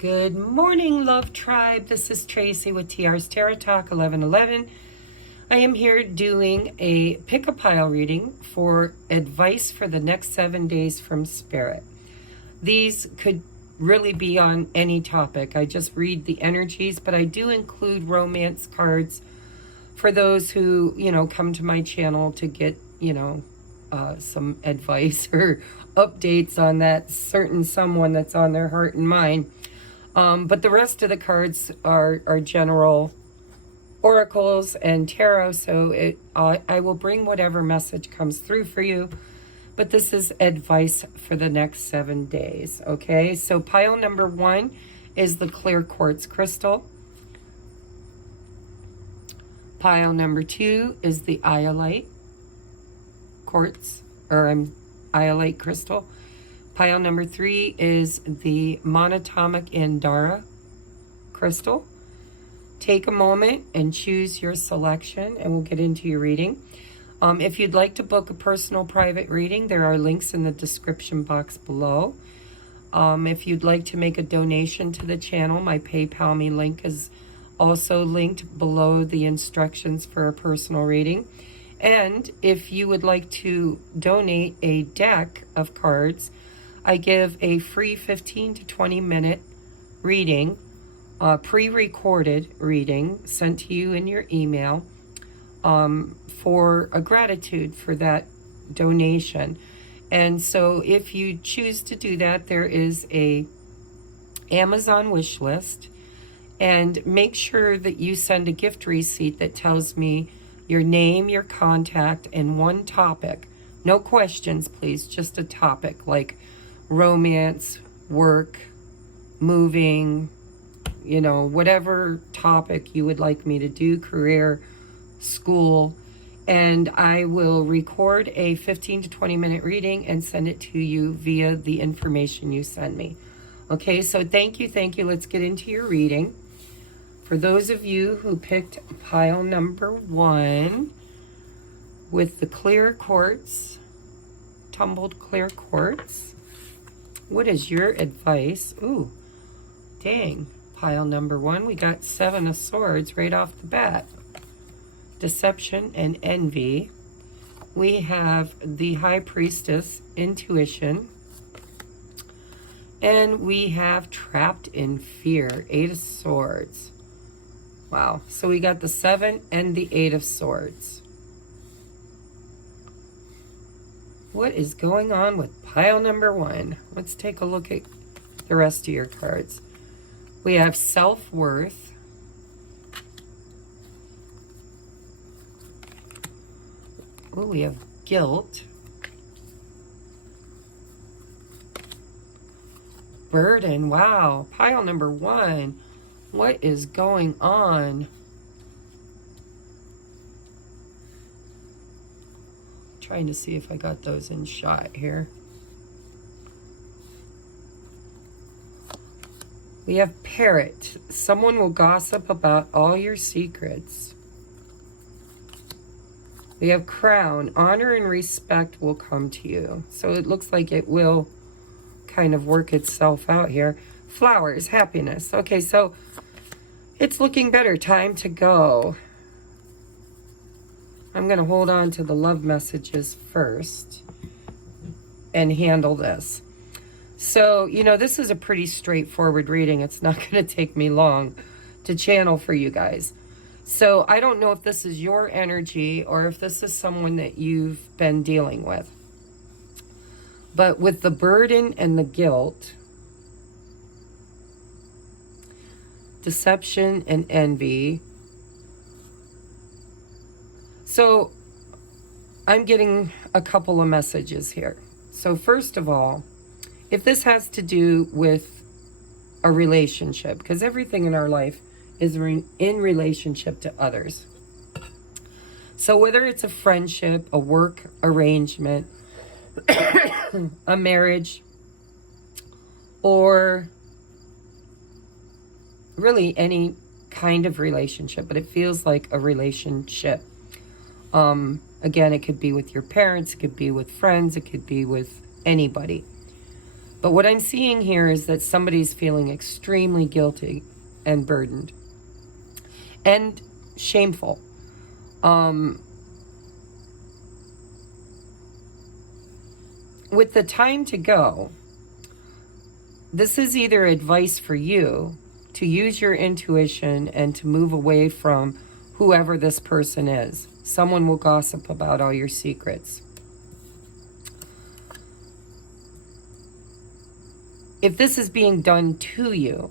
Good morning, Love Tribe. This is Tracy with TR's Tarot Talk 1111. I am here doing a pick-a-pile reading for advice for the next 7 days from Spirit. These could really be on any topic. I just read the energies, but I do include romance cards for those who, come to my channel to get, some advice or updates on that certain someone that's on their heart and mind. But the rest of the cards are general oracles and tarot, so I will bring whatever message comes through for you. But this is advice for the next 7 days, okay? So pile number 1 is the clear quartz crystal. Pile number 2 is the iolite quartz, iolite crystal. Pile number 3 is the monatomic Andara crystal. Take a moment and choose your selection, and we'll get into your reading. If you'd like to book a personal private reading, there are links in the description box below. If you'd like to make a donation to the channel, my PayPal me link is also linked below the instructions for a personal reading. And if you would like to donate a deck of cards, I give a free 15 to 20 minute reading, pre-recorded reading sent to you in your email for a gratitude for that donation. And so if you choose to do that, there is a Amazon wish list, and make sure that you send a gift receipt that tells me your name, your contact, and one topic. No questions, please, just a topic like romance, work, moving, whatever topic you would like me to do, career, school, and I will record a 15 to 20 minute reading and send it to you via the information you send me. Okay, so thank you. Let's get into your reading. For those of you who picked pile number 1 with the clear quartz, tumbled clear quartz, what is your advice? Ooh, dang. Pile number 1, we got 7 of Swords right off the bat. Deception and envy. We have the High Priestess, intuition. And we have trapped in fear, 8 of Swords. Wow, so we got the 7 and the 8 of Swords. What is going on with pile number 1? Let's take a look at the rest of your cards. We have self-worth. Oh, we have guilt. Burden. Wow. Pile number 1. What is going on? Trying to see if I got those in shot here. We have parrot. Someone will gossip about all your secrets. We have crown. Honor and respect will come to you. So it looks like it will kind of work itself out here. Flowers, happiness. Okay, so it's looking better. Time to go. I'm going to hold on to the love messages first and handle this. So, this is a pretty straightforward reading. It's not going to take me long to channel for you guys. So I don't know if this is your energy or if this is someone that you've been dealing with. But with the burden and the guilt, deception and envy. So I'm getting a couple of messages here. So first of all, if this has to do with a relationship, because everything in our life is in relationship to others. So whether it's a friendship, a work arrangement, a marriage, or really any kind of relationship, but it feels like a relationship. Again, it could be with your parents, it could be with friends, it could be with anybody. But what I'm seeing here is that somebody's feeling extremely guilty and burdened and shameful. With the time to go, this is either advice for you to use your intuition and to move away from whoever this person is. Someone will gossip about all your secrets. If this is being done to you,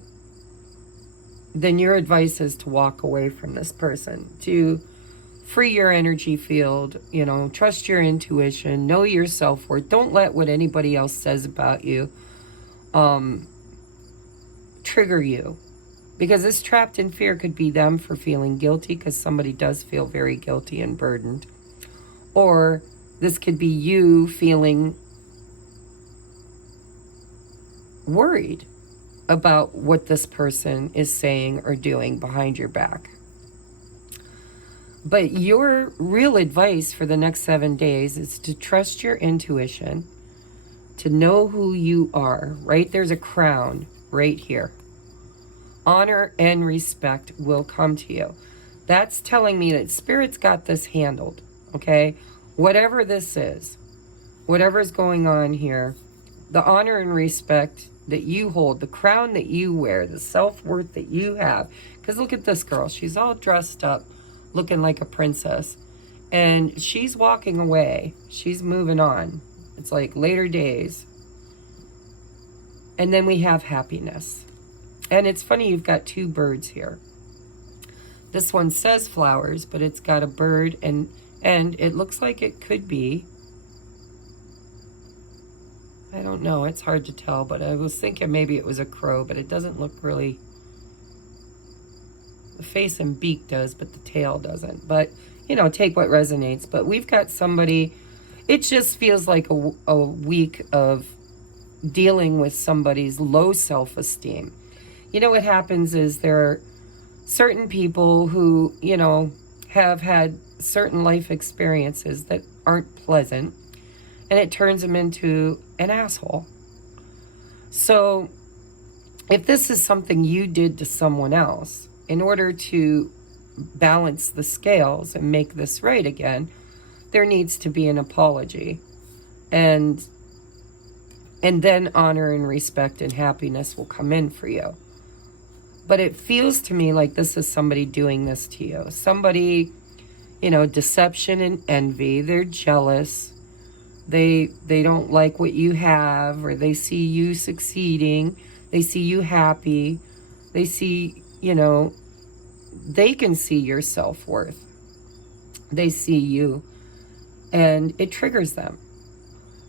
then your advice is to walk away from this person, to free your energy field, you know, trust your intuition, know your self-worth. Don't let what anybody else says about you trigger you. Because this trapped in fear could be them for feeling guilty, because somebody does feel very guilty and burdened. Or this could be you feeling worried about what this person is saying or doing behind your back. But your real advice for the next 7 days is to trust your intuition, to know who you are, right? There's a crown right here. Honor and respect will come to you. That's telling me that Spirit's got this handled, okay? Whatever this is, whatever's going on here, the honor and respect that you hold, the crown that you wear, the self-worth that you have. Because look at this girl. She's all dressed up, looking like a princess. And she's walking away. She's moving on. It's like later days. And then we have happiness. And it's funny, you've got two birds here. This one says flowers, but it's got a bird, and it looks like it could be, I don't know, it's hard to tell, but I was thinking maybe it was a crow, but it doesn't look really, the face and beak does, but the tail doesn't. But, you know, take what resonates. But we've got somebody, it just feels like a week of dealing with somebody's low self-esteem. You know, what happens is there are certain people who, you know, have had certain life experiences that aren't pleasant, and it turns them into an asshole. So if this is something you did to someone else, in order to balance the scales and make this right again, there needs to be an apology. And then honor and respect and happiness will come in for you. But it feels to me like this is somebody doing this to you. Somebody, you know, deception and envy. They're jealous. They don't like what you have, or they see you succeeding. They see you happy. They see, you know, they can see your self-worth. They see you, and it triggers them.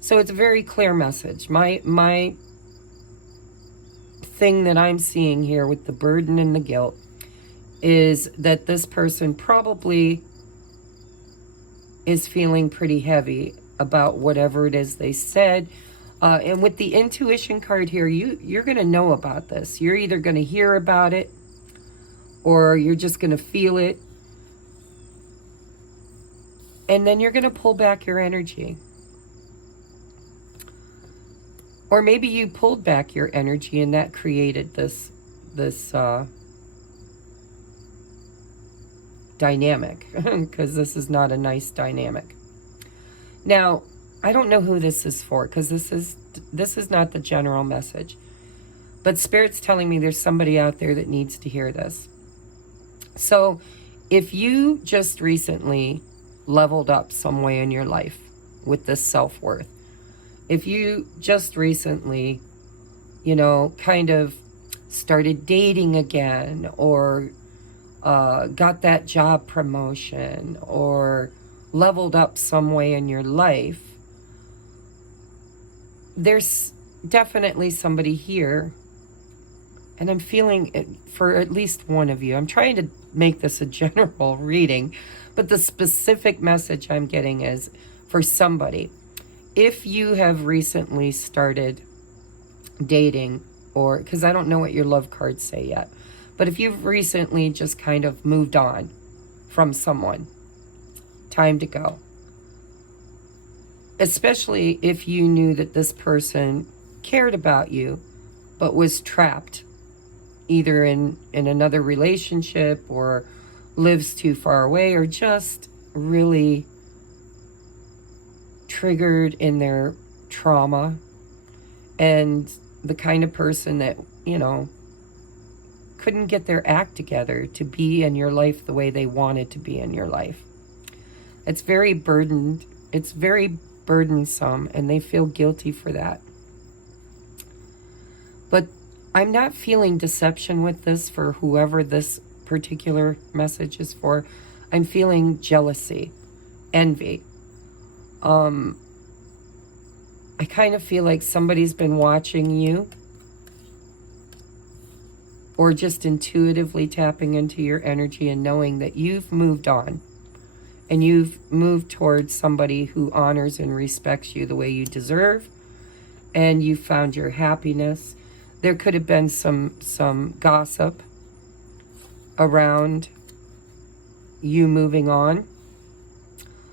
So it's a very clear message. My thing that I'm seeing here with the burden and the guilt is that this person probably is feeling pretty heavy about whatever it is they said. And with the intuition card here, you're going to know about this. You're either going to hear about it, or you're just going to feel it. And then you're going to pull back your energy. Or maybe you pulled back your energy and that created this dynamic, because this is not a nice dynamic. Now, I don't know who this is for, because this is not the general message. But Spirit's telling me there's somebody out there that needs to hear this. So if you just recently leveled up some way in your life with this self-worth, if you just recently, you know, kind of started dating again, or got that job promotion, or leveled up some way in your life, there's definitely somebody here, and I'm feeling it for at least one of you. I'm trying to make this a general reading, but the specific message I'm getting is for somebody. If you have recently started dating, or, because I don't know what your love cards say yet, but if you've recently just kind of moved on from someone, time to go. Especially if you knew that this person cared about you, but was trapped either in another relationship or lives too far away, or just really triggered in their trauma, and the kind of person that, you know, couldn't get their act together to be in your life the way they wanted to be in your life. It's very burdened. It's very burdensome, and they feel guilty for that. But I'm not feeling deception with this for whoever this particular message is for. I'm feeling jealousy, envy. I kind of feel like somebody's been watching you, or just intuitively tapping into your energy and knowing that you've moved on and you've moved towards somebody who honors and respects you the way you deserve, and you found your happiness. There could have been some gossip around you moving on.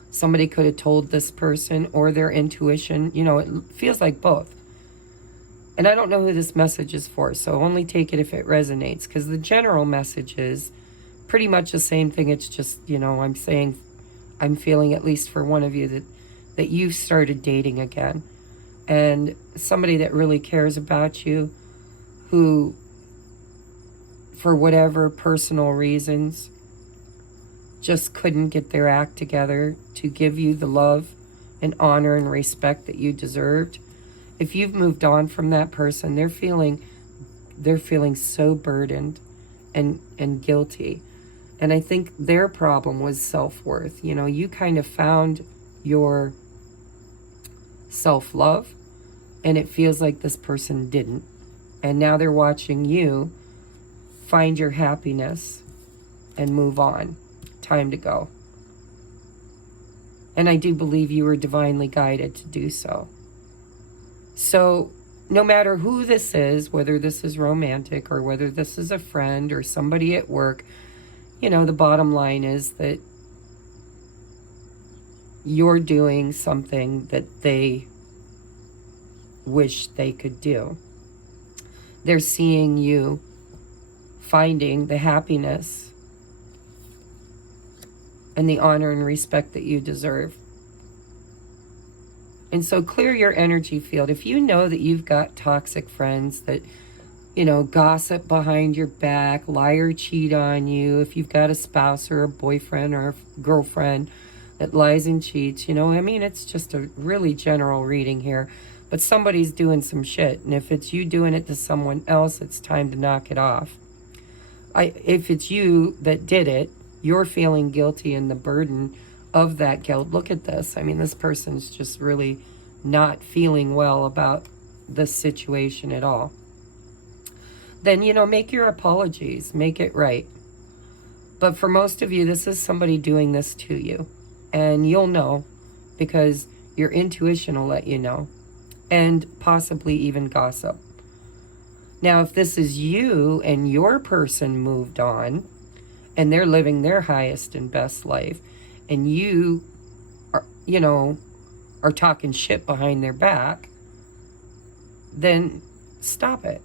Somebody could have told this person, or their intuition. You know, it feels like both. And I don't know who this message is for, so only take it if it resonates, because the general message is pretty much the same thing. It's just, you know, I'm feeling, at least for one of you, that you've started dating again. And somebody that really cares about you, who, for whatever personal reasons, just couldn't get their act together to give you the love and honor and respect that you deserved. If you've moved on from that person, they're feeling so burdened and guilty. And I think their problem was self-worth. You know, you kind of found your self-love, and it feels like this person didn't. And now they're watching you find your happiness and move on. Time to go. And I do believe you were divinely guided to do so. So no matter who this is, whether this is romantic or whether this is a friend or somebody at work, you know, the bottom line is that you're doing something that they wish they could do. They're seeing you finding the happiness and the honor and respect that you deserve. And so clear your energy field. If you know that you've got toxic friends that, you know, gossip behind your back, lie or cheat on you, if you've got a spouse or a boyfriend or a girlfriend that lies and cheats, you know, I mean, it's just a really general reading here. But somebody's doing some shit. And if it's you doing it to someone else, it's time to knock it off. If it's you that did it, you're feeling guilty and the burden of that guilt. Look at this. I mean, this person's just really not feeling well about this situation at all. Then, you know, make your apologies. Make it right. But for most of you, this is somebody doing this to you. And you'll know, because your intuition will let you know. And possibly even gossip. Now, if this is you and your person moved on, and they're living their highest and best life, and you are, you know, are talking shit behind their back, then stop it.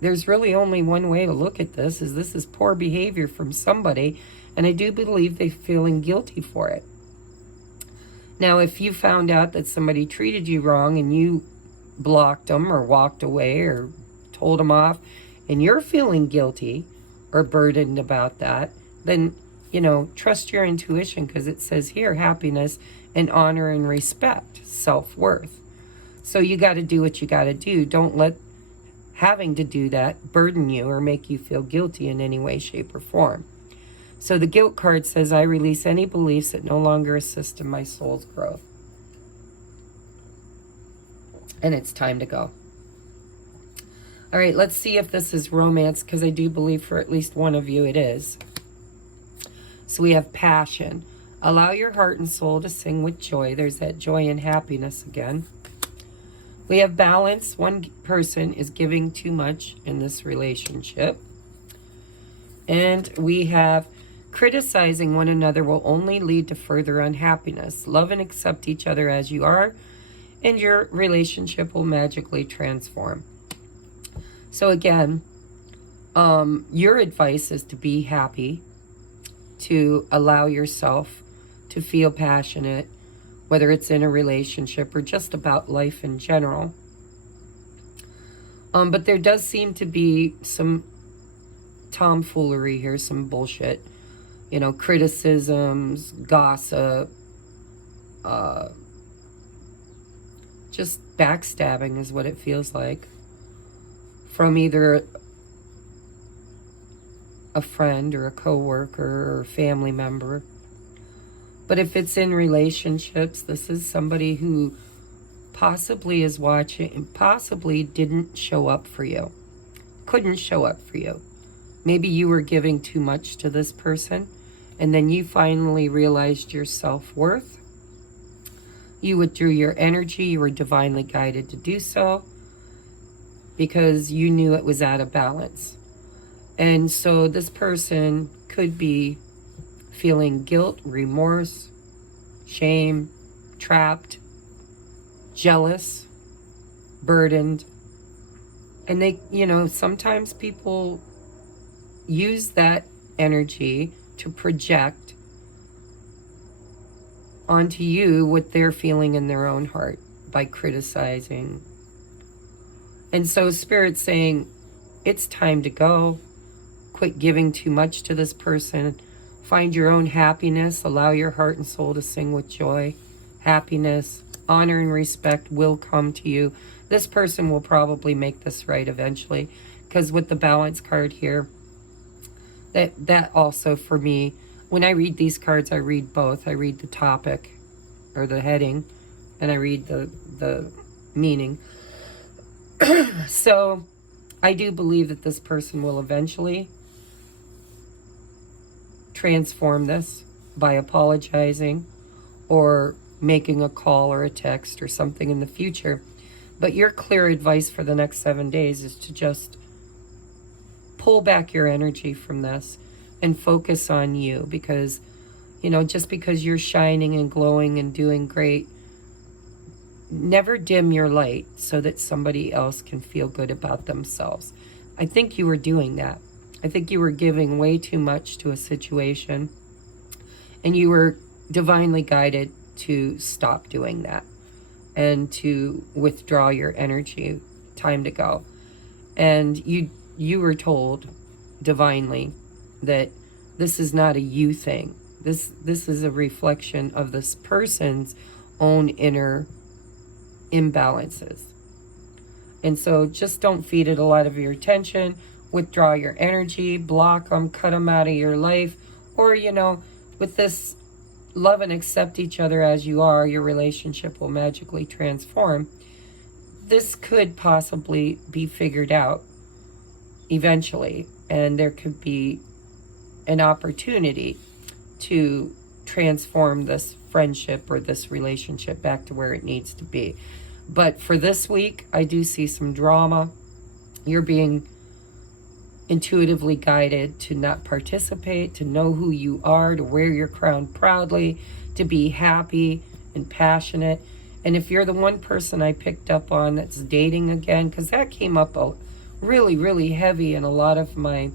There's really only one way to look at this, is this is poor behavior from somebody, and I do believe they're feeling guilty for it. Now, if you found out that somebody treated you wrong and you blocked them or walked away or told them off, and you're feeling guilty or burdened about that, then, you know, trust your intuition, because it says here, happiness and honor and respect, self-worth. So you got to do what you got to do. Don't let having to do that burden you or make you feel guilty in any way, shape, or form. So the guilt card says, I release any beliefs that no longer assist in my soul's growth. And it's time to go. All right, let's see if this is romance, because I do believe for at least one of you it is. So we have passion. Allow your heart and soul to sing with joy. There's that joy and happiness again. We have balance. One person is giving too much in this relationship. And we have criticizing one another will only lead to further unhappiness. Love and accept each other as you are, and your relationship will magically transform. So again, your advice is to be happy, to allow yourself to feel passionate, whether it's in a relationship or just about life in general. But there does seem to be some tomfoolery here, some bullshit, you know, criticisms, gossip, just backstabbing is what it feels like, from either a friend or a coworker or a family member. But if it's in relationships, this is somebody who possibly is watching and possibly didn't show up for you, couldn't show up for you. Maybe you were giving too much to this person, and then you finally realized your self-worth. You withdrew your energy. You were divinely guided to do so because you knew it was out of balance. And so this person could be feeling guilt, remorse, shame, trapped, jealous, burdened. And they, you know, sometimes people use that energy to project onto you what they're feeling in their own heart by criticizing. And so Spirit's saying, it's time to go. Quit giving too much to this person. Find your own happiness. Allow your heart and soul to sing with joy. Happiness, honor, and respect will come to you. This person will probably make this right eventually, because with the balance card here, that also for me, when I read these cards, I read both. I read the topic or the heading, and I read the meaning. So I do believe that this person will eventually transform this by apologizing or making a call or a text or something in the future. But your clear advice for the next 7 days is to just pull back your energy from this and focus on you, because, you know, just because you're shining and glowing and doing great, never dim your light so that somebody else can feel good about themselves. I think you were doing that. I think you were giving way too much to a situation, and you were divinely guided to stop doing that and to withdraw your energy. Time to go. And you were told divinely that this is not a you thing. This is a reflection of this person's own inner imbalances. And so just don't feed it a lot of your attention. Withdraw your energy, block them, cut them out of your life. Or, you know, with this love and accept each other as you are, your relationship will magically transform. This could possibly be figured out eventually, and there could be an opportunity to transform this friendship or this relationship back to where it needs to be. But for this week, I do see some drama. You're being intuitively guided to not participate, to know who you are, to wear your crown proudly, to be happy and passionate. And if you're the one person I picked up on that's dating again, because that came up really, really heavy in a lot of my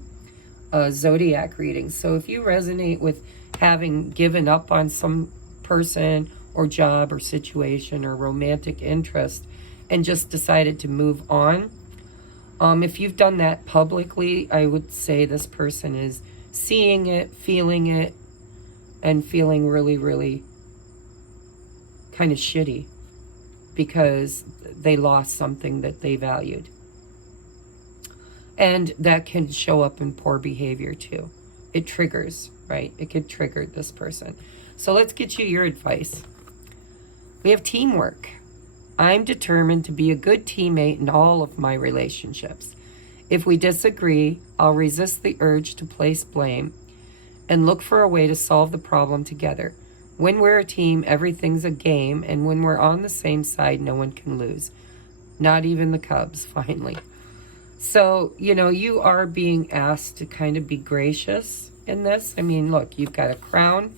zodiac readings. So if you resonate with having given up on some person or job or situation or romantic interest and just decided to move on, if you've done that publicly, I would say this person is seeing it, feeling it, and feeling really, really kind of shitty because they lost something that they valued. And that can show up in poor behavior too. It triggers, right? It could trigger this person. So let's get you your advice. We have teamwork. I'm determined to be a good teammate in all of my relationships. If we disagree, I'll resist the urge to place blame and look for a way to solve the problem together. When we're a team, everything's a game, and when we're on the same side, no one can lose. Not even the Cubs, finally. So, you know, you are being asked to kind of be gracious in this. I mean, look, you've got a crown.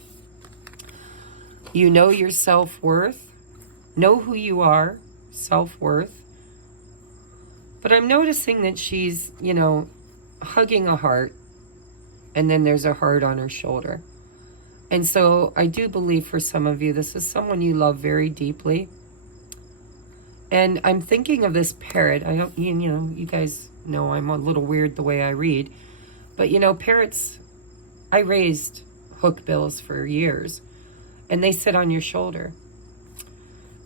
You know your self-worth. know who you are, self-worth. But I'm noticing that she's, you know, hugging a heart, and then there's a heart on her shoulder. And so I do believe for some of you, this is someone you love very deeply. And I'm thinking of this parrot. I don't, you know, you guys know I'm a little weird the way I read. But, you know, parrots, I raised hookbills for years. And they sit on your shoulder.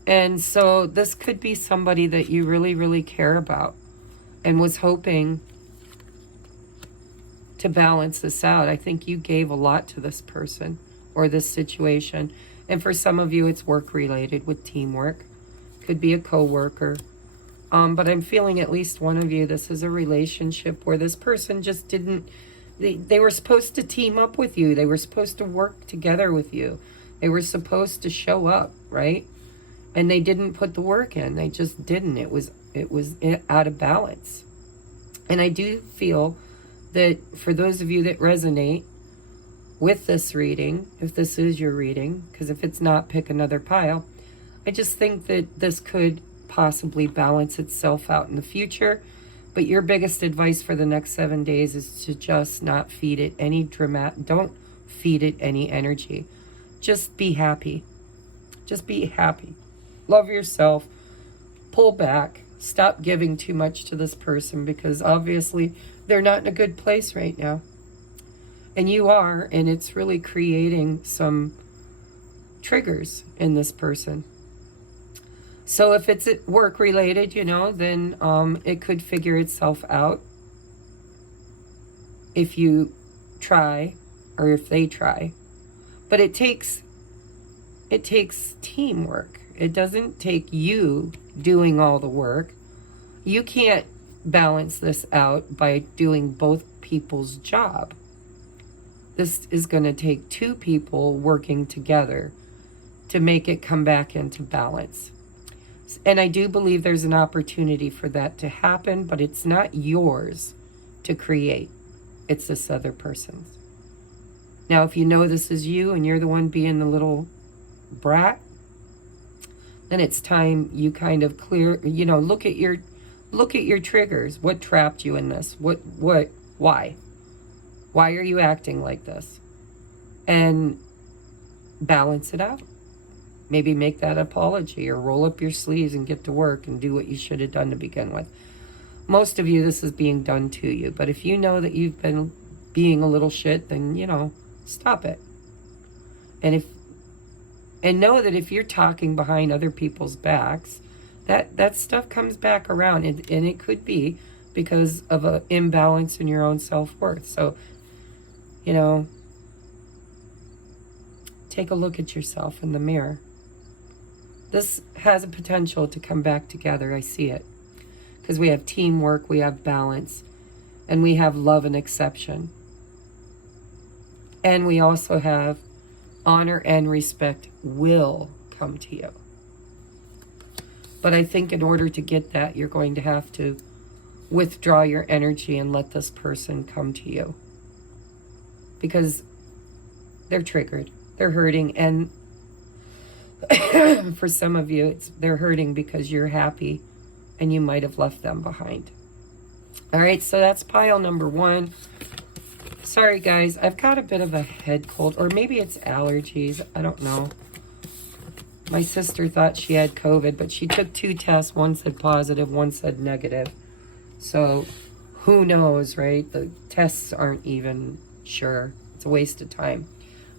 And so this could be somebody that you really, really care about. And was hoping to balance this out. I think you gave a lot to this person or this situation. And for some of you, it's work-related with teamwork. Could be a co-worker. But I'm feeling at least one of you, this is a relationship where this person just didn't, they were supposed to team up with you. They were supposed to work together with you. They were supposed to show up, right? And they didn't put the work in. They just didn't. It was out of balance. And I do feel that for those of you that resonate with this reading, if this is your reading, because if it's not, pick another pile. I just think that this could possibly balance itself out in the future. But your biggest advice for the next 7 days is to just not feed it any don't feed it any energy. Just be happy. Just be happy. Love yourself. Pull back. Stop giving too much to this person because obviously they're not in a good place right now. And you are, and it's really creating some triggers in this person. So if it's work related, you know, then it could figure itself out if you try or if they try. But it takes teamwork. It doesn't take you doing all the work. You can't balance this out by doing both people's job. This is going to take two people working together to make it come back into balance. And I do believe there's an opportunity for that to happen, but it's not yours to create. It's this other person's. Now, if you know this is you and you're the one being the little brat, then it's time you kind of clear, you know, look at your triggers. What trapped you in this? Why? Why are you acting like this? And balance it out. Maybe make that apology or roll up your sleeves and get to work and do what you should have done to begin with. Most of you, this is being done to you. But if you know that you've been being a little shit, then, you know, stop it. And know that if you're talking behind other people's backs, that stuff comes back around. And it could be because of an imbalance in your own self-worth. So, you know, take a look at yourself in the mirror. This has a potential to come back together. I see it. Because we have teamwork, we have balance, and we have love and acceptance. And we also have honor and respect will come to you. But I think in order to get that, you're going to have to withdraw your energy and let this person come to you. Because they're triggered. They're hurting. And for some of you, they're hurting because you're happy and you might have left them behind. All right, so that's pile number 1. Sorry, guys. I've got a bit of a head cold, or maybe it's allergies. I don't know. My sister thought she had COVID, but she took 2 tests. One said positive, one said negative. So who knows, right? The tests aren't even sure. It's a waste of time.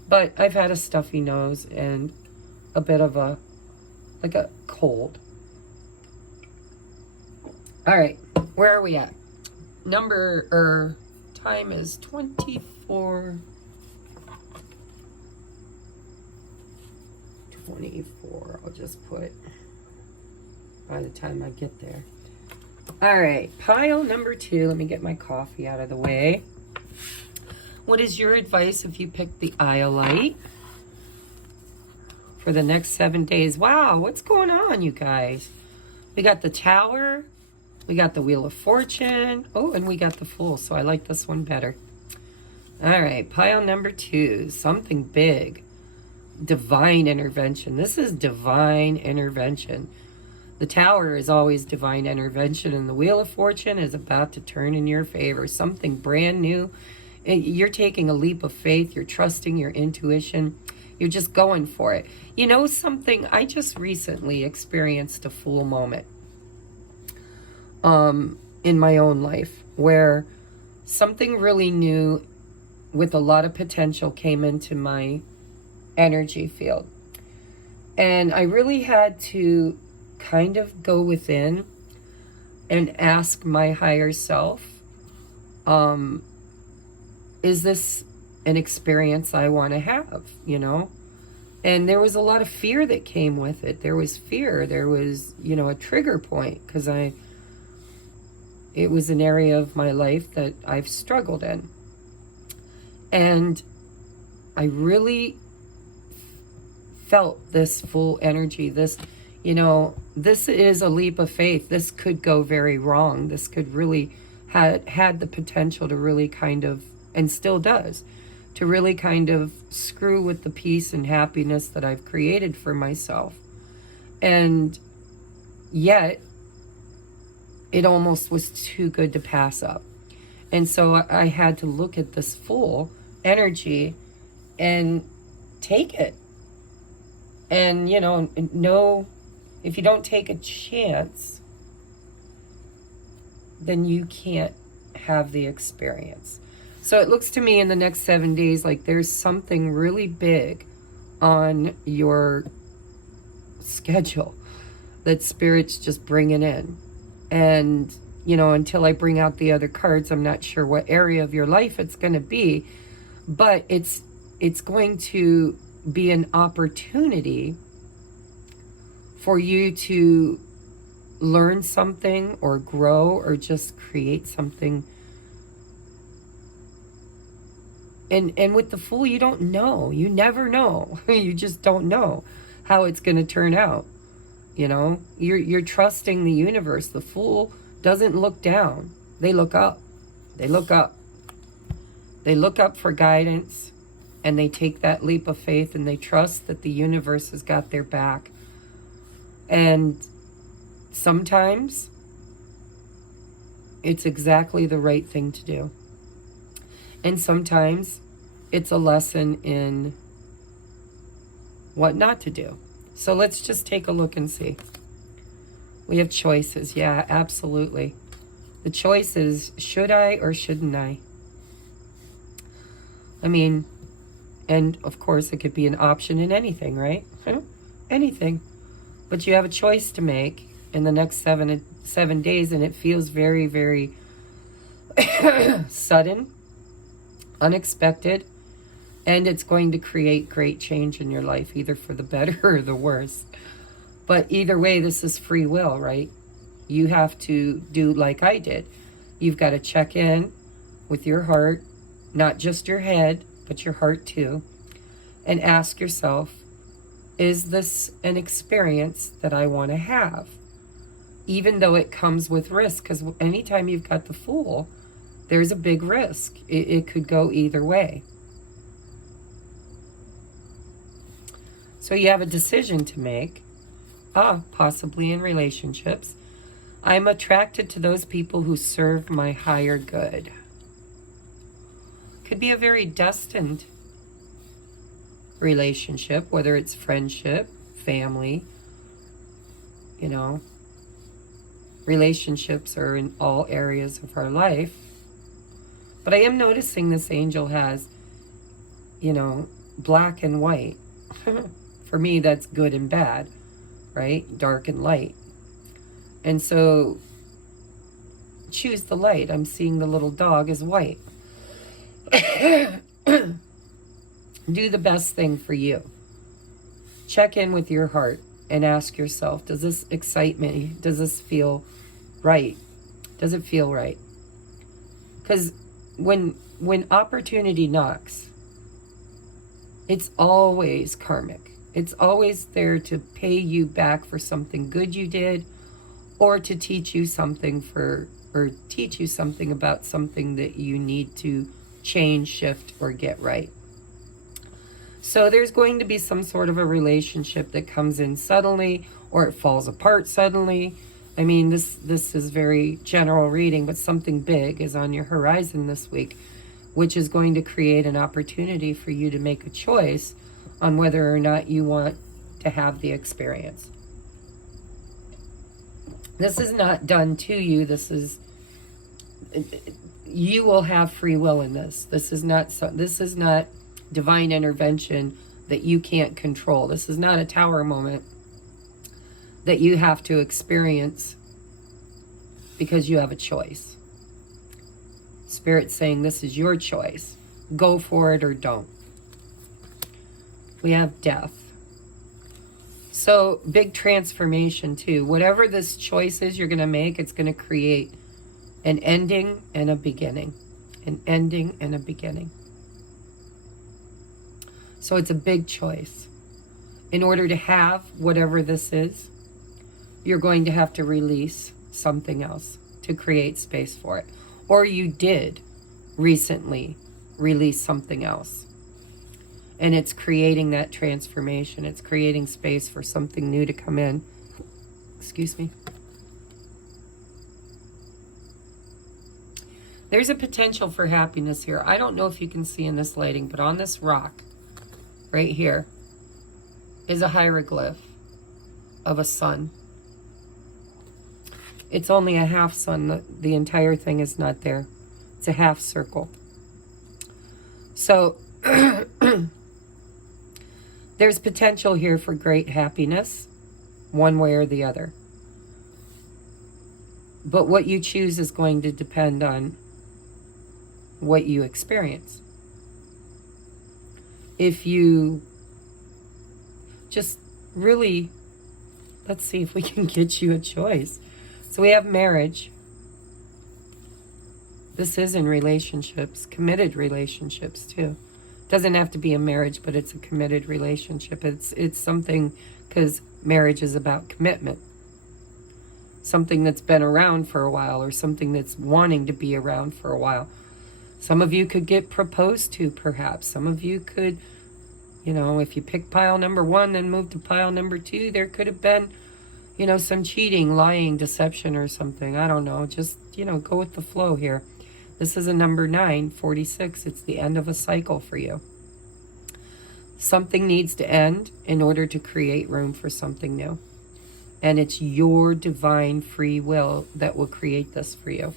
But I've had a stuffy nose and a bit of a cold. All right, where are we at? Time is 24. I'll just put by the time I get there. All right, pile number 2. Let me get my coffee out of the way. What is your advice if you pick the Iolite for the next 7 days? Wow, what's going on, you guys? We got the Tower. We got the Wheel of Fortune. Oh, and we got the Fool, so I like this one better. All right, pile number 2. Something big. divine intervention. This is divine intervention. The Tower is always divine intervention, and the Wheel of Fortune is about to turn in your favor. Something brand new. You're taking a leap of faith. You're trusting your intuition. You're just going for it. You know something? I just recently experienced a Fool moment in my own life, where something really new with a lot of potential came into my energy field. And I really had to kind of go within and ask my higher self, is this an experience I want to have, you know? And there was a lot of fear that came with it. There was fear. There was, you know, a trigger point, because it was an area of my life that I've struggled in. And I really felt this full energy, this, you know, this is a leap of faith. This could go very wrong. This could really had the potential to really kind of, and still does, to really kind of screw with the peace and happiness that I've created for myself. And yet, it almost was too good to pass up. And so I had to look at this full energy and take it. And, you know, if you don't take a chance, then you can't have the experience. So it looks to me in the next 7 days like there's something really big on your schedule that Spirit's just bringing in. And, you know, until I bring out the other cards, I'm not sure what area of your life it's going to be. But it's going to be an opportunity for you to learn something or grow or just create something. And with the Fool, you don't know. You never know. You just don't know how it's going to turn out. You know, you're trusting the universe. The Fool doesn't look down. They look up. They look up. They look up for guidance, and they take that leap of faith, and they trust that the universe has got their back. And sometimes it's exactly the right thing to do. And sometimes it's a lesson in what not to do. So let's just take a look and see. We have choices. Yeah, absolutely. The choice is, should I or shouldn't I? I mean, and of course it could be an option in anything, right? Anything. But you have a choice to make in the next 7 days, and it feels very, very sudden, unexpected, and it's going to create great change in your life, either for the better or the worse. But either way, this is free will, right? You have to do like I did. You've got to check in with your heart, not just your head, but your heart too, and ask yourself, is this an experience that I want to have? Even though it comes with risk, because anytime you've got the Fool, there's a big risk. It could go either way. So you have a decision to make, possibly in relationships. I'm attracted to those people who serve my higher good. Could be a very destined relationship, whether it's friendship, family, you know. Relationships are in all areas of our life. But I am noticing this angel has, you know, black and white. For me, that's good and bad, right? Dark and light. And so, choose the light. I'm seeing the little dog is white. Do the best thing for you. Check in with your heart and ask yourself, does this excite me? Does this feel right? Does it feel right? Because when opportunity knocks, it's always karmic. It's always there to pay you back for something good you did, or to teach you something teach you something about something that you need to change, shift, or get right. So there's going to be some sort of a relationship that comes in suddenly, or it falls apart suddenly. I mean, this is very general reading, but something big is on your horizon this week, which is going to create an opportunity for you to make a choice on whether or not you want to have the experience. This is not done to you. This is, you will have free will in this. This is not divine intervention that you can't control. This is not a tower moment that you have to experience because you have a choice. Spirit's saying this is your choice. Go for it or don't. We have death. So big transformation too. Whatever this choice is you're going to make, it's going to create an ending and a beginning. An ending and a beginning. So it's a big choice. In order to have whatever this is, you're going to have to release something else to create space for it. Or you did recently release something else. And it's creating that transformation. It's creating space for something new to come in. Excuse me. There's a potential for happiness here. I don't know if you can see in this lighting, but on this rock right here is a hieroglyph of a sun. It's only a half sun. The entire thing is not there. It's a half circle. So there's potential here for great happiness, one way or the other. But what you choose is going to depend on what you experience. If you just really, let's see if we can get you a choice. So we have marriage. This is in relationships, committed relationships too. Doesn't have to be a marriage, but it's a committed relationship. It's something, because marriage is about commitment. Something that's been around for a while, or something that's wanting to be around for a while. Some of you could get proposed to, perhaps. Some of you could, you know, if you pick pile number 1, then move to pile number 2, there could have been, you know, some cheating, lying, deception or something. I don't know. Just, you know, go with the flow here. This is a number 9, 46. It's the end of a cycle for you. Something needs to end in order to create room for something new. And it's your divine free will that will create this for you.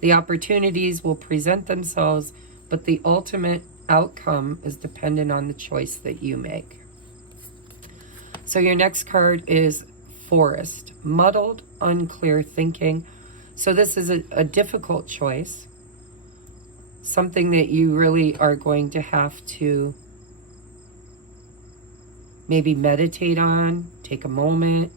The opportunities will present themselves, but the ultimate outcome is dependent on the choice that you make. So your next card is Forest. Muddled, unclear thinking. So this is a difficult choice. Something that you really are going to have to maybe meditate on, take a moment.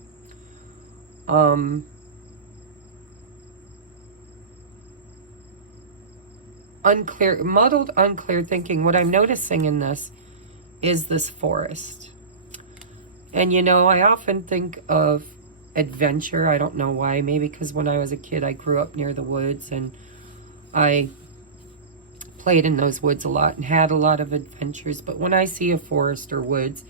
Muddled, unclear thinking. What I'm noticing in this is this forest. And you know, I often think of adventure. I don't know why. Maybe because when I was a kid, I grew up near the woods and I played in those woods a lot and had a lot of adventures. But when I see a forest or woods,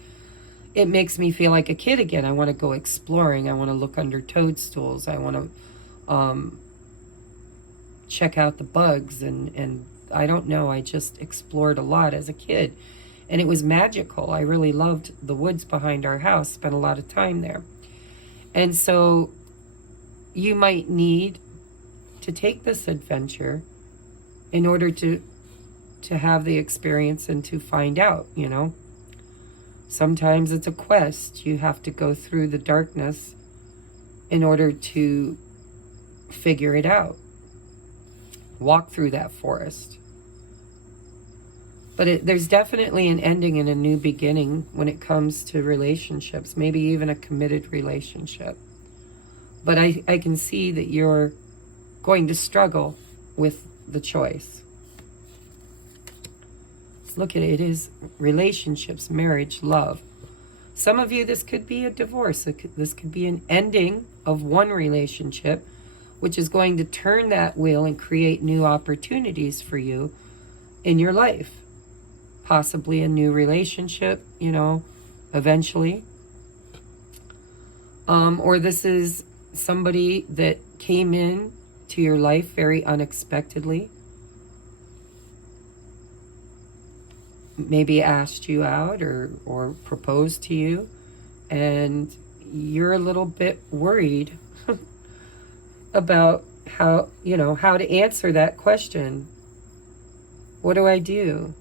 it makes me feel like a kid again. I want to go exploring. I want to look under toadstools. I want to check out the bugs. And I don't know. I just explored a lot as a kid. And it was magical. I really loved the woods behind our house. Spent a lot of time there. And so you might need to take this adventure in order to have the experience and to find out, you know. Sometimes it's a quest. You have to go through the darkness in order to figure it out. Walk through that forest. But there's definitely an ending and a new beginning when it comes to relationships, maybe even a committed relationship. But I can see that you're going to struggle with the choice. Look at it. It is relationships, marriage, love. Some of you, this could be a divorce. This could be an ending of one relationship, which is going to turn that wheel and create new opportunities for you in your life. possibly a new relationship, you know, eventually. Or this is somebody that came in to your life very unexpectedly. Maybe asked you out or proposed to you, and you're a little bit worried about how, you know, how to answer that question. What do I do?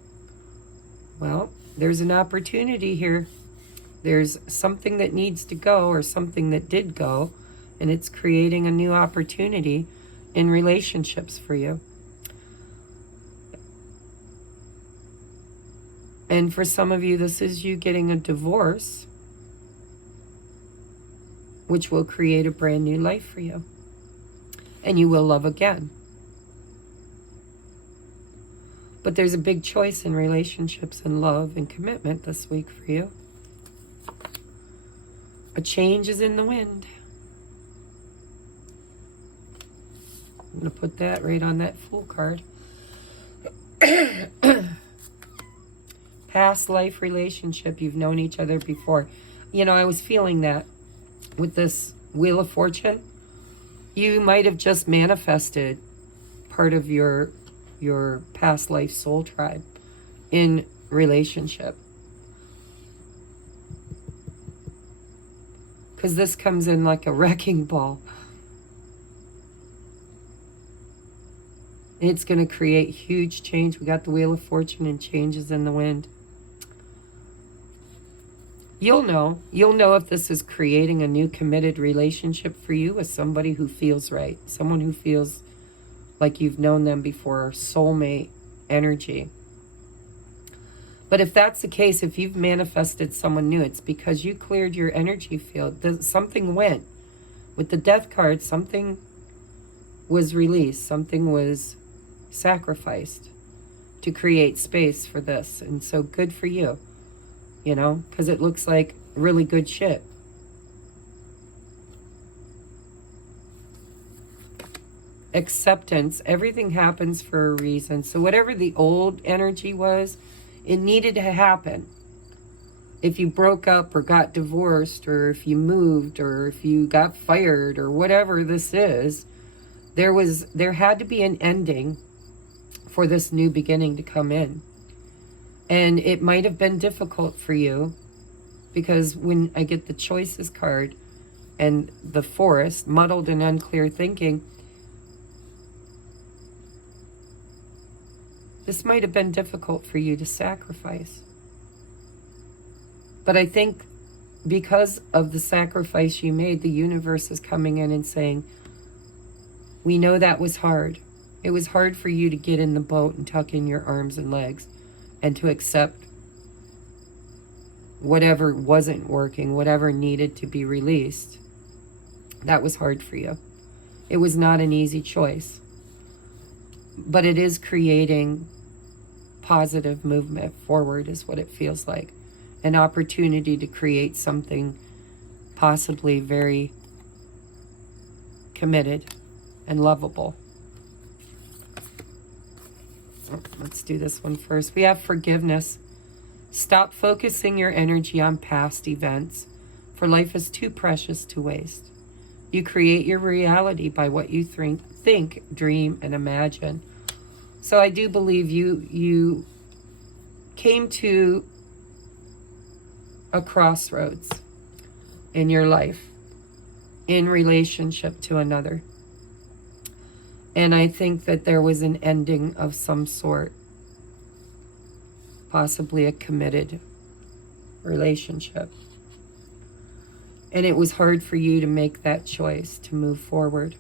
Well, there's an opportunity here. There's something that needs to go, or something that did go, and it's creating a new opportunity in relationships for you. And for some of you, this is you getting a divorce, which will create a brand new life for you. And you will love again. But there's a big choice in relationships and love and commitment this week for you. A change is in the wind. I'm going to put that right on that Fool card. Past life relationship, you've known each other before. You know, I was feeling that with this Wheel of Fortune. You might have just manifested part of your past life soul tribe in relationship. Because this comes in like a wrecking ball. It's going to create huge change. We got the Wheel of Fortune and changes in the wind. You'll know if this is creating a new committed relationship for you with somebody who feels right. Someone who feels like you've known them before, soulmate energy. But if that's the case, if you've manifested someone new, it's because you cleared your energy field. Something went. With the Death card, something was released. Something was sacrificed to create space for this. And so good for you, you know, because it looks like really good shit. Acceptance. Everything happens for a reason. So whatever the old energy was, it needed to happen. If you broke up or got divorced, or if you moved, or if you got fired, or whatever this is, there had to be an ending for this new beginning to come in. And it might have been difficult for you, because when I get the Choices card and the Forest, muddled and unclear thinking, this might have been difficult for you to sacrifice. But I think because of the sacrifice you made, the universe is coming in and saying, we know that was hard. It was hard for you to get in the boat and tuck in your arms and legs and to accept whatever wasn't working, whatever needed to be released. That was hard for you. It was not an easy choice. But it is creating positive movement forward, is what it feels like. An opportunity to create something possibly very committed and lovable. Let's do this one first. We have forgiveness. Stop focusing your energy on past events, for life is too precious to waste. You create your reality by what you think, dream, and imagine. So I do believe you came to a crossroads in your life in relationship to another. And I think that there was an ending of some sort, possibly a committed relationship. And it was hard for you to make that choice to move forward.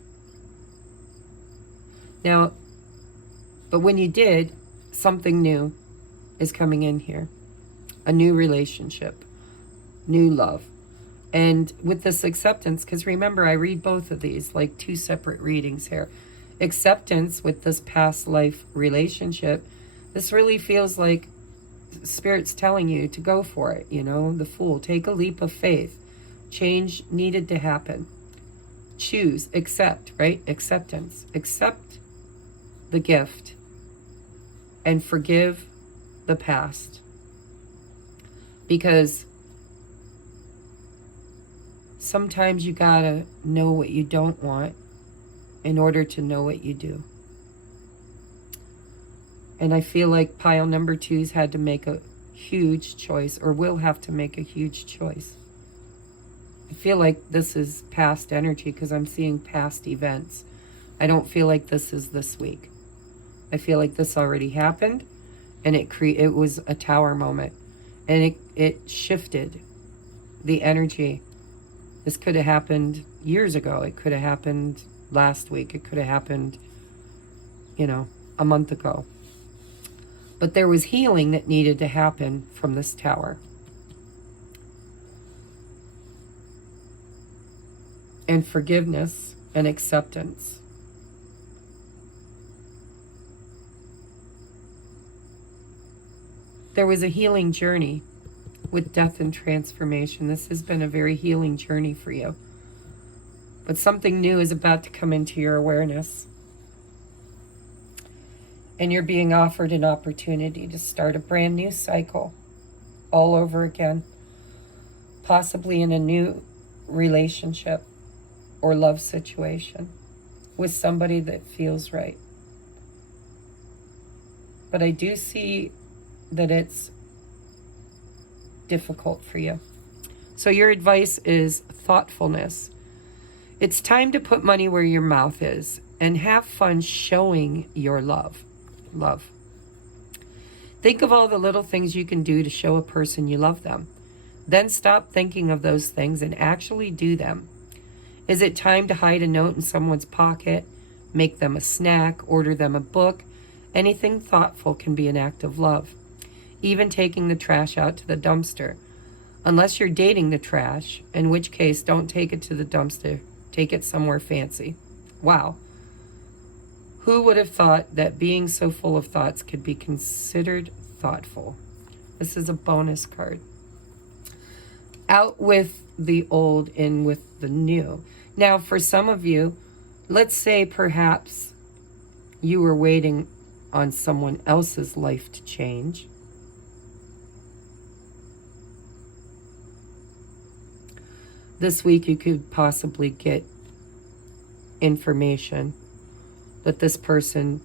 Now, but when you did, something new is coming in here. A new relationship, new love. And with this acceptance, because remember, I read both of these like two separate readings here. Acceptance with this past life relationship, this really feels like Spirit's telling you to go for it, you know, the Fool. Take a leap of faith. Change needed to happen. Choose, accept, right? Acceptance. Accept the gift and forgive the past. Because sometimes you gotta know what you don't want in order to know what you do. And I feel like pile number 2's had to make a huge choice, or will have to make a huge choice. I feel like this is past energy because I'm seeing past events. I don't feel like this is this week. I feel like this already happened, and it was a tower moment, and it shifted the energy. This could have happened years ago. It could have happened last week. It could have happened, a month ago. But there was healing that needed to happen from this tower. And forgiveness and acceptance. There was a healing journey with death and transformation. This has been a very healing journey for you. But something new is about to come into your awareness. And you're being offered an opportunity to start a brand new cycle all over again. Possibly in a new relationship or love situation with somebody that feels right. But I do see that it's difficult for you. So your advice is thoughtfulness. It's time to put money where your mouth is and have fun showing your love. Think of all the little things you can do to show a person you love them. Then stop thinking of those things and actually do them. Is it time to hide a note in someone's pocket, make them a snack, order them a book? Anything thoughtful can be an act of love. Even taking the trash out to the dumpster. Unless you're dating the trash, in which case don't take it to the dumpster. Take it somewhere fancy. Wow. Who would have thought that being so full of thoughts could be considered thoughtful? This is a bonus card. Out with the old, in with the new. Now, for some of you, let's say perhaps you were waiting on someone else's life to change. This week you could possibly get information that this person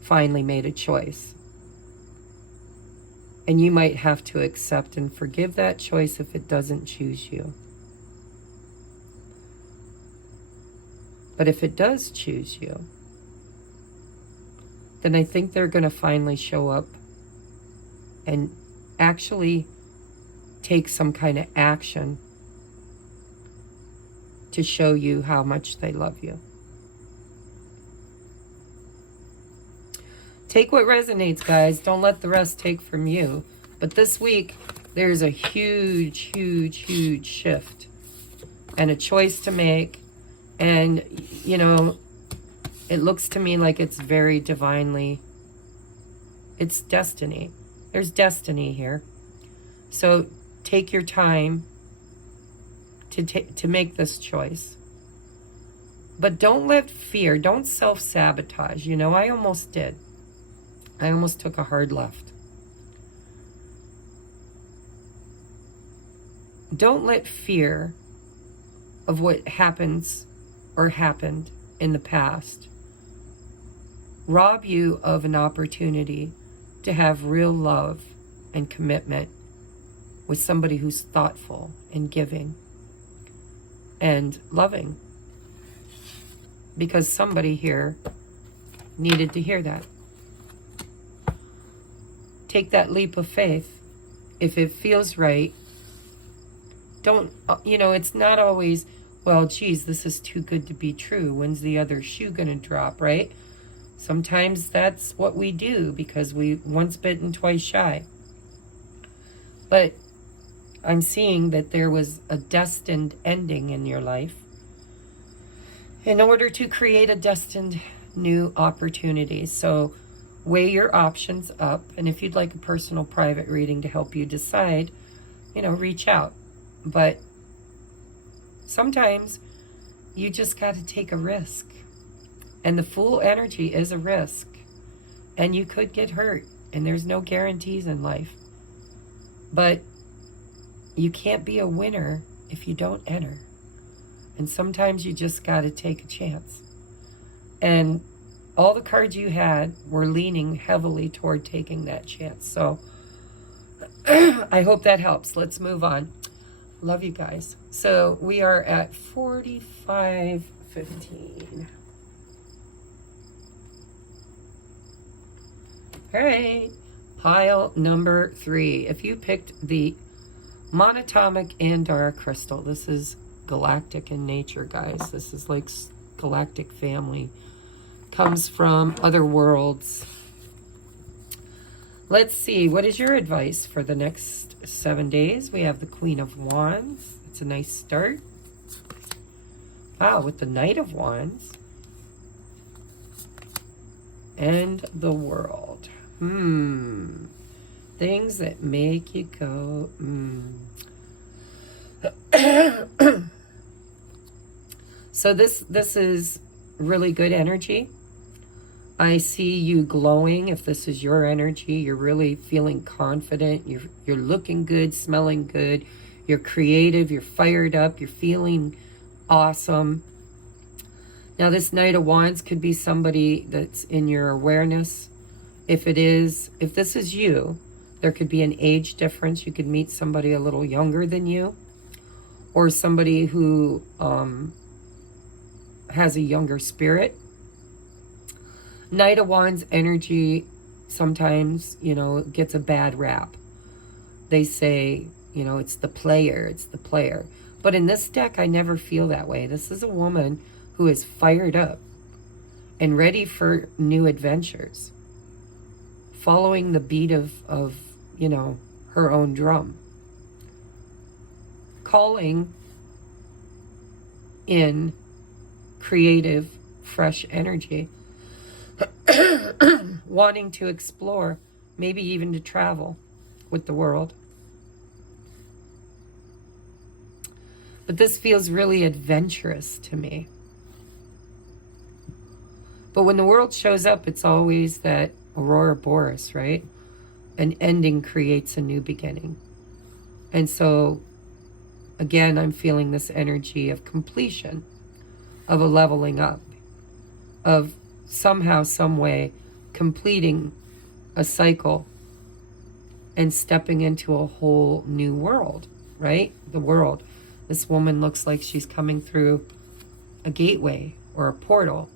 finally made a choice. And you might have to accept and forgive that choice if it doesn't choose you. But if it does choose you, then I think they're going to finally show up and actually take some kind of action to show you how much they love you. Take what resonates, guys. Don't let the rest take from you. But this week, there's a huge, huge, huge shift and a choice to make. And, it looks to me like it's very divinely, it's destiny. There's destiny here. So take your time to make this choice. But don't let fear, don't self-sabotage. I almost did. I almost took a hard left. Don't let fear of what happens or happened in the past rob you of an opportunity to have real love and commitment with somebody who's thoughtful and giving and loving. Because somebody here needed to hear that. Take that leap of faith. If it feels right, don't, it's not always, well, geez, this is too good to be true. When's the other shoe going to drop, right? Sometimes that's what we do because we once bitten, twice shy. But I'm seeing that there was a destined ending in your life in order to create a destined new opportunity. So weigh your options up. And if you'd like a personal private reading to help you decide, reach out. But sometimes you just got to take a risk. And the Fool energy is a risk. And you could get hurt. and there's no guarantees in life. But you can't be a winner if you don't enter. And sometimes you just got to take a chance. And all the cards you had were leaning heavily toward taking that chance. So I hope that helps. Let's move on. Love you guys. So we are at 45:15. All right. Pile number 3. If you picked the monatomic Andara crystal, this is galactic in nature, guys. This is like galactic family. Comes from other worlds. Let's see. What is your advice for the next 7 days? We have the Queen of Wands. It's a nice start. Wow, with the Knight of Wands. And the World. Things that make you go, So this is really good energy. I see you glowing. If this is your energy, you're really feeling confident. You're looking good, smelling good. You're creative. You're fired up. You're feeling awesome. Now, this Knight of Wands could be somebody that's in your awareness. If this is you, there could be an age difference. You could meet somebody a little younger than you, or somebody who has a younger spirit. Knight of Wands energy sometimes, gets a bad rap. They say, it's the player, it's the player. But in this deck, I never feel that way. This is a woman who is fired up and ready for new adventures, following the beat of her own drum, calling in creative, fresh energy, wanting to explore, maybe even to travel with the world. But this feels really adventurous to me. But when the world shows up, it's always that Aurora Boreas, right? An ending creates a new beginning. And so, again, I'm feeling this energy of completion, of a leveling up, of somehow, some way, completing a cycle and stepping into a whole new world, right? The world. This woman looks like she's coming through a gateway or a portal.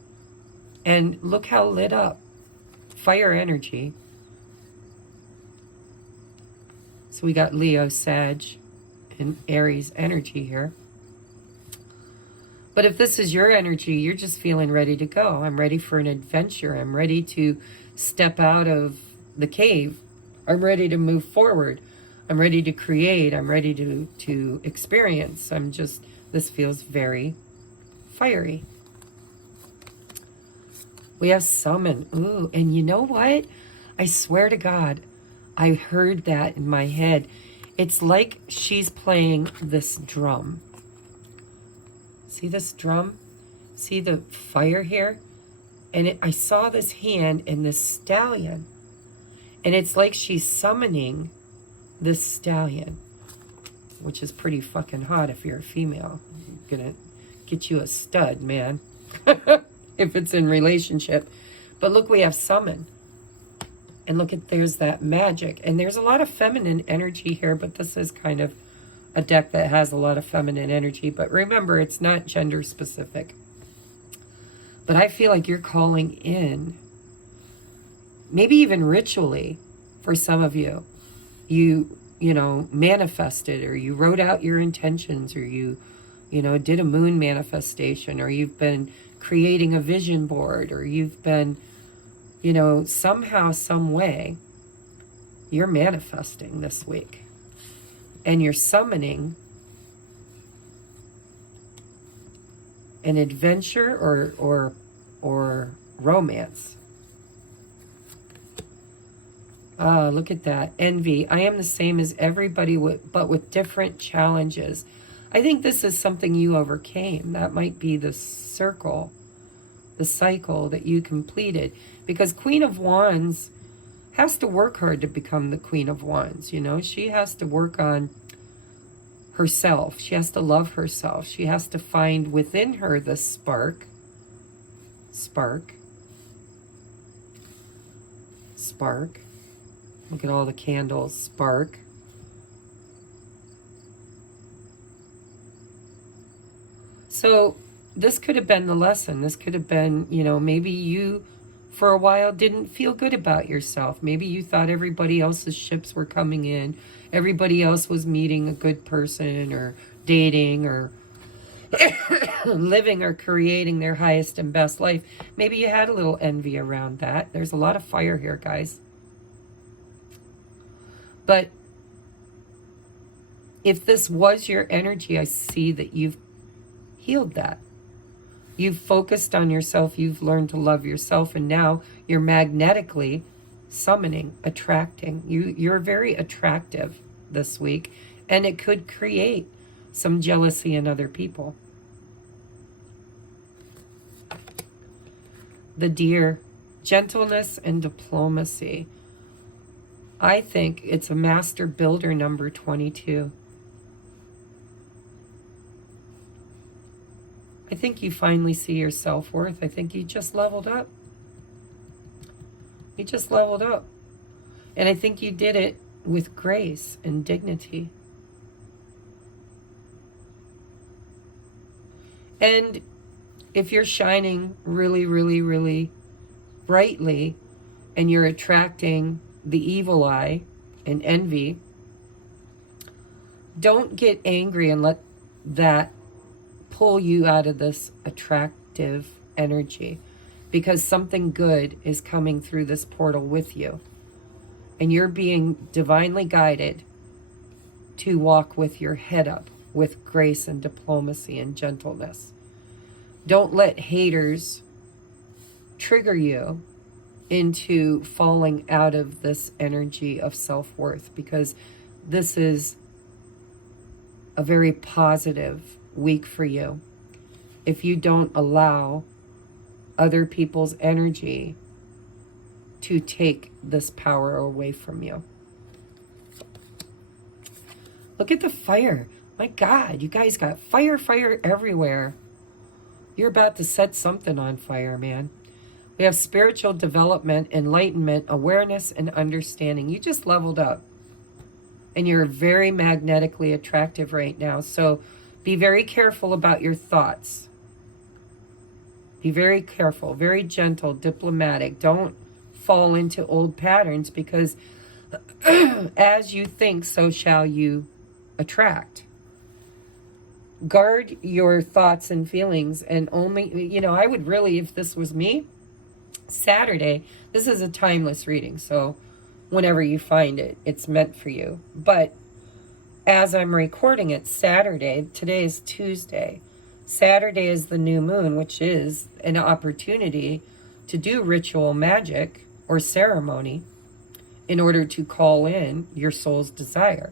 And look how lit up. Fire energy. So we got Leo, Sag, and Aries energy here. But if this is your energy, you're just feeling ready to go. I'm ready for an adventure. I'm ready to step out of the cave. I'm ready to move forward. I'm ready to create. I'm ready to experience. This feels very fiery. We have summon. Ooh, and you know what? I swear to God, I heard that in my head. It's like she's playing this drum. See this drum? See the fire here? And I saw this hand and this stallion. And it's like she's summoning this stallion, which is pretty fucking hot if you're a female. Gonna get you a stud, man. If it's in relationship. But look, we have summon. And look there's that magic. And there's a lot of feminine energy here, but this is kind of a deck that has a lot of feminine energy. But remember, it's not gender specific. But I feel like you're calling in, maybe even ritually for some of you. You manifested, or you wrote out your intentions, or you did a moon manifestation, or you've been creating a vision board, or you've been, somehow, some way, you're manifesting this week. And you're summoning an adventure or romance. Look at that. Envy. I am the same as everybody, but with different challenges. I think this is something you overcame. That might be the cycle that you completed. Because Queen of Wands has to work hard to become the Queen of Wands. You know, she has to work on herself. She has to love herself. She has to find within her the spark. Look at all the candles. Spark. So this could have been the lesson. This could have been, you know, maybe you for a while didn't feel good about yourself. Maybe you thought everybody else's ships were coming in. Everybody else was meeting a good person or dating or living or creating their highest and best life. Maybe you had a little envy around that. There's a lot of fire here, guys. But if this was your energy, I see that you've healed that. You've focused on yourself. You've learned to love yourself. And now you're magnetically summoning, attracting. You're very attractive this week. And it could create some jealousy in other people. The Deer, gentleness and diplomacy. I think it's a master builder, number 22. I think you finally see your self-worth. I think you just leveled up. You just leveled up. And I think you did it with grace and dignity. And if you're shining really, really, really brightly and you're attracting the evil eye and envy, don't get angry and let that pull you out of this attractive energy, because something good is coming through this portal with you. And you're being divinely guided to walk with your head up, with grace and diplomacy and gentleness. Don't let haters trigger you into falling out of this energy of self-worth, because this is a very positive week for you. If you don't allow other people's energy to take this power away from you. Look at the fire. My God, you guys got fire everywhere. You're about to set something on fire, man. We have spiritual development, enlightenment, awareness, and understanding. You just leveled up. And you're very magnetically attractive right now. So be very careful about your thoughts. Be very careful, very gentle, diplomatic. Don't fall into old patterns, because as you think, so shall you attract. Guard your thoughts and feelings, and only, you know, I would really, if this was me, Saturday, this is a timeless reading, so whenever you find it, it's meant for you. But as I'm recording it, Saturday, today is Tuesday, Saturday is the new moon, which is an opportunity to do ritual magic or ceremony in order to call in your soul's desire.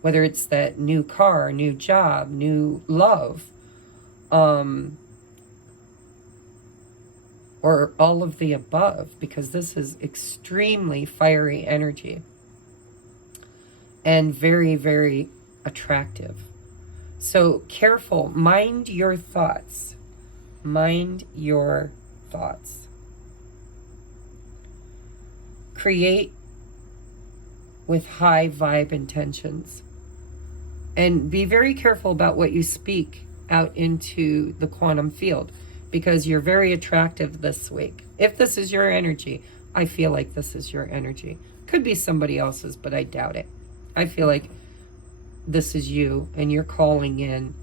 Whether it's that new car, new job, new love, or all of the above, because this is extremely fiery energy and very, very attractive. So careful, mind your thoughts. Mind your thoughts. Create with high vibe intentions. And be very careful about what you speak out into the quantum field, because you're very attractive this week. If this is your energy, I feel like this is your energy. Could be somebody else's, but I doubt it. I feel like this is you, and you're calling in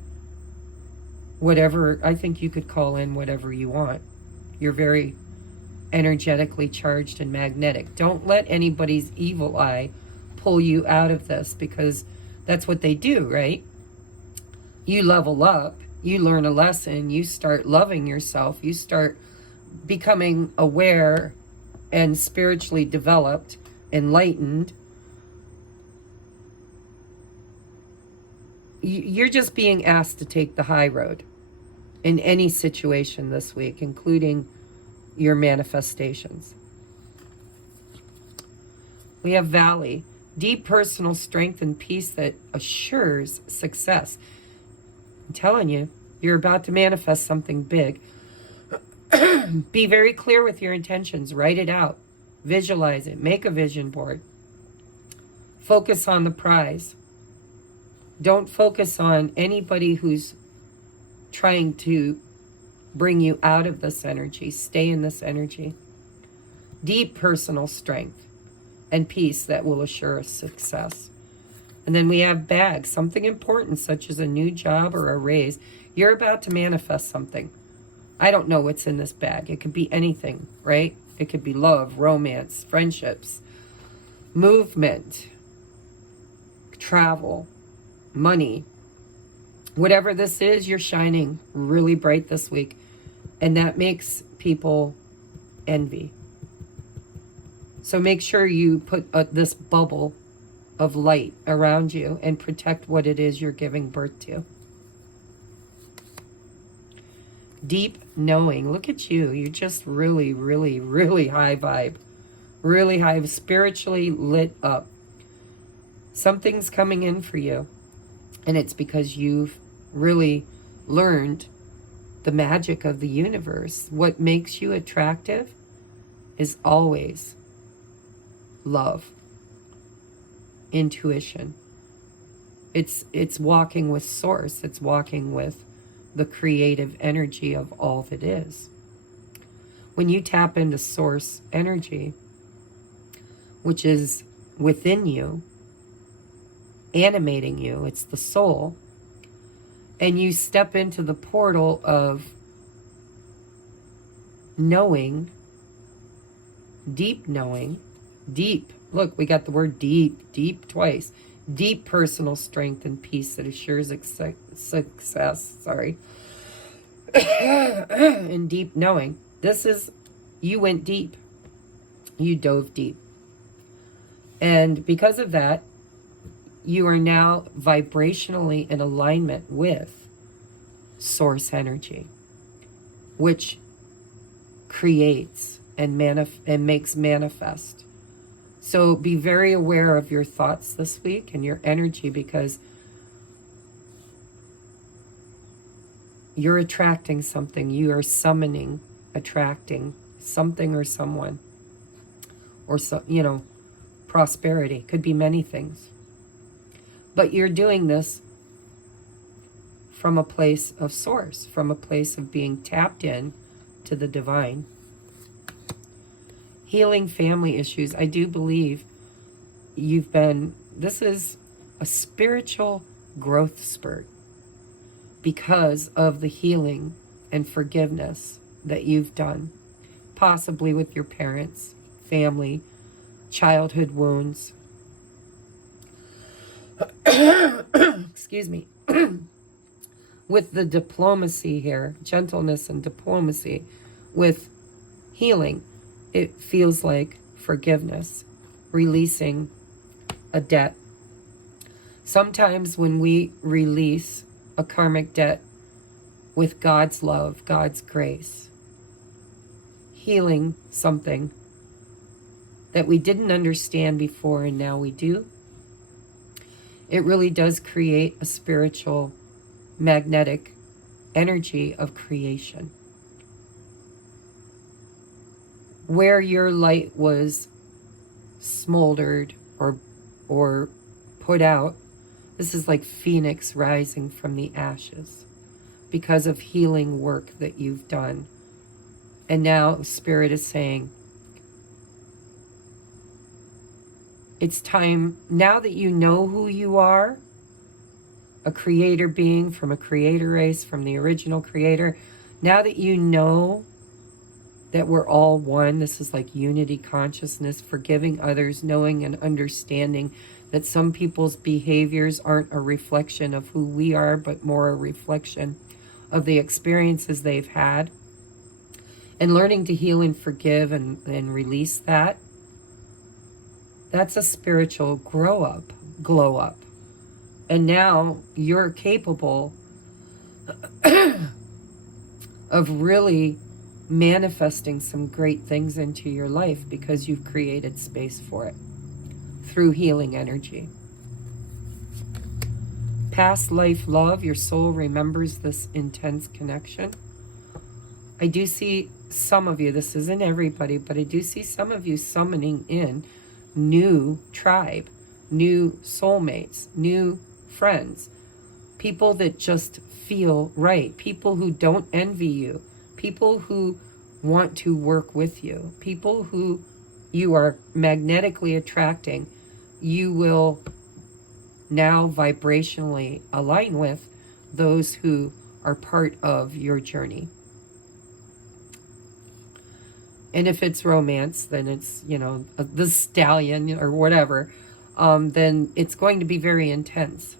whatever. I think you could call in whatever you want. You're very energetically charged and magnetic. Don't let anybody's evil eye pull you out of this, because that's what they do, right? You level up, you learn a lesson, you start loving yourself, you start becoming aware and spiritually developed, enlightened. You're just being asked to take the high road in any situation this week, including your manifestations. We have valley, deep personal strength and peace that assures success. I'm telling you, you're about to manifest something big. Be very clear with your intentions. Write it out. Visualize it. Make a vision board. Focus on the prize. Don't focus on anybody who's trying to bring you out of this energy. Stay in this energy. Deep personal strength and peace that will assure us success. And then we have bag, something important such as a new job or a raise. You're about to manifest something. I don't know what's in this bag. It could be anything, right? It could be love, romance, friendships, movement, travel, money. Whatever this is, you're shining really bright this week. And that makes people envy. So make sure you put this bubble of light around you and protect what it is you're giving birth to. Deep knowing. Look at you. You're just really, really, really high vibe. Really high, spiritually lit up. Something's coming in for you. And it's because you've really learned the magic of the universe. What makes you attractive is always love, intuition. It's walking with source. It's walking with the creative energy of all that is. When you tap into source energy, which is within you, animating you, it's the soul, and you step into the portal of knowing, deep knowing, deep. Look, we got the word deep, deep twice. Deep personal strength and peace that assures success. Sorry. And deep knowing. This is, you went deep. You dove deep. And because of that, you are now vibrationally in alignment with source energy, which creates and makes manifest. So be very aware of your thoughts this week and your energy, because you're attracting something. You are summoning, attracting something or someone, or prosperity. Could be many things. But you're doing this from a place of source, from a place of being tapped in to the divine. Healing family issues. I do believe this is a spiritual growth spurt because of the healing and forgiveness that you've done, possibly with your parents, family, childhood wounds. Excuse me. With the diplomacy here, gentleness and diplomacy with healing. It feels like forgiveness, releasing a debt. Sometimes when we release a karmic debt with God's love, God's grace, healing something that we didn't understand before and now we do, it really does create a spiritual, magnetic energy of creation. Where your light was smoldered or put out, this is like Phoenix rising from the ashes because of healing work that you've done. And now Spirit is saying, it's time, now that you know who you are, a creator being from a creator race, from the original creator, now that you know that we're all one, this is like unity consciousness, forgiving others, knowing and understanding that some people's behaviors aren't a reflection of who we are, but more a reflection of the experiences they've had. And learning to heal and forgive and release that. That's a spiritual glow up. And now you're capable of really manifesting some great things into your life because you've created space for it. through healing energy. Past life love, your soul remembers this intense connection. I do see some of you, this isn't everybody, but I do see some of you summoning in new tribe, new soulmates, new friends, people that just feel right, people who don't envy you, people who want to work with you, people who you are magnetically attracting. You will now vibrationally align with those who are part of your journey. And if it's romance, then it's, you know, the stallion or whatever, then it's going to be very intense.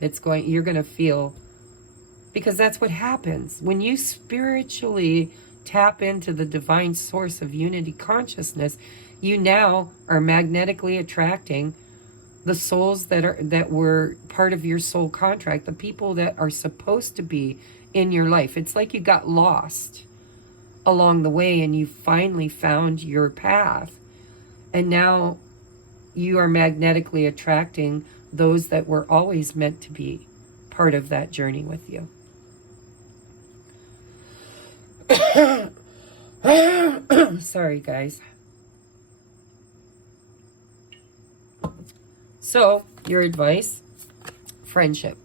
You're going to feel, because that's what happens when you spiritually tap into the divine source of unity consciousness. You now are magnetically attracting the souls that were part of your soul contract, the people that are supposed to be in your life. It's like you got lost along the way and you finally found your path, and now you are magnetically attracting those that were always meant to be part of that journey with you. Sorry, guys. So, your advice: friendship.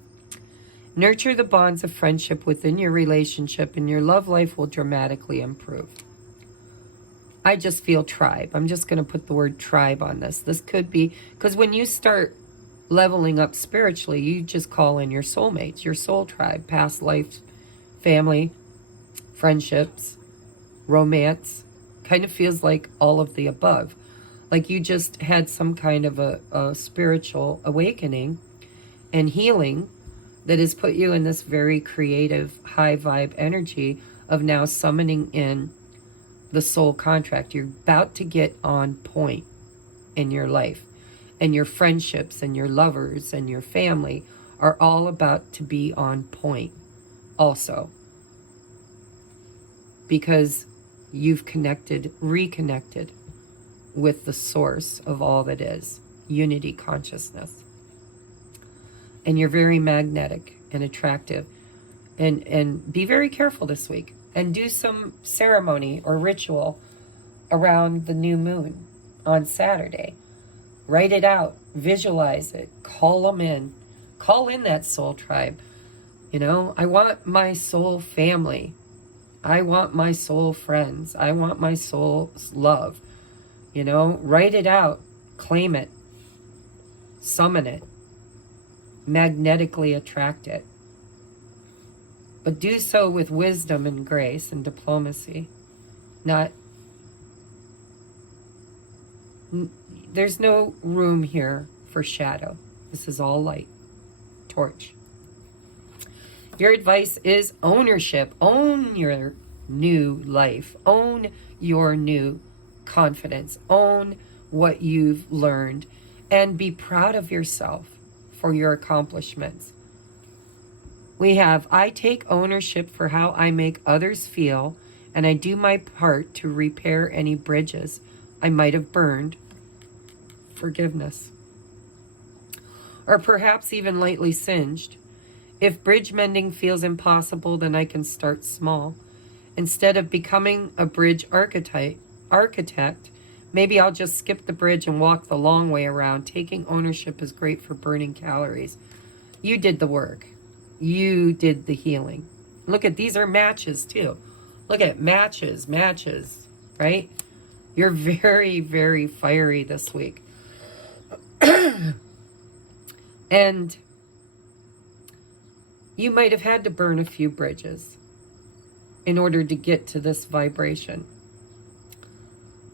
Nurture the bonds of friendship within your relationship, and your love life will dramatically improve. I just feel tribe. I'm just going to put the word tribe on this. This could be, because when you start leveling up spiritually, you just call in your soulmates, your soul tribe, past life, family, friendships, romance. Kind of feels like all of the above. Like you just had some kind of a spiritual awakening and healing that has put you in this very creative, high vibe energy of now summoning in the soul contract. You're about to get on point in your life. And your friendships and your lovers and your family are all about to be on point also. Because you've reconnected with the source of all that is, unity consciousness. And you're very magnetic and attractive. And be very careful this week. And do some ceremony or ritual around the new moon on Saturday. Write it out. Visualize it. Call them in. Call in that soul tribe. You know, I want my soul family. I want my soul friends. I want my soul's love. You know, write it out. Claim it. Summon it. Magnetically attract it. But do so with wisdom and grace and diplomacy. There's no room here for shadow. This is all light. Torch. Your advice is ownership. Own your new life. Own your new confidence. Own what you've learned. And be proud of yourself for your accomplishments. We have, I take ownership for how I make others feel, and I do my part to repair any bridges I might have burned. Forgiveness. Or perhaps even lightly singed. If bridge mending feels impossible, then I can start small. Instead of becoming a bridge architect, maybe I'll just skip the bridge and walk the long way around. Taking ownership is great for burning calories. You did the work. You did the healing. Look at, these are matches too. Look at matches, right? You're very, very fiery this week. And you might have had to burn a few bridges in order to get to this vibration.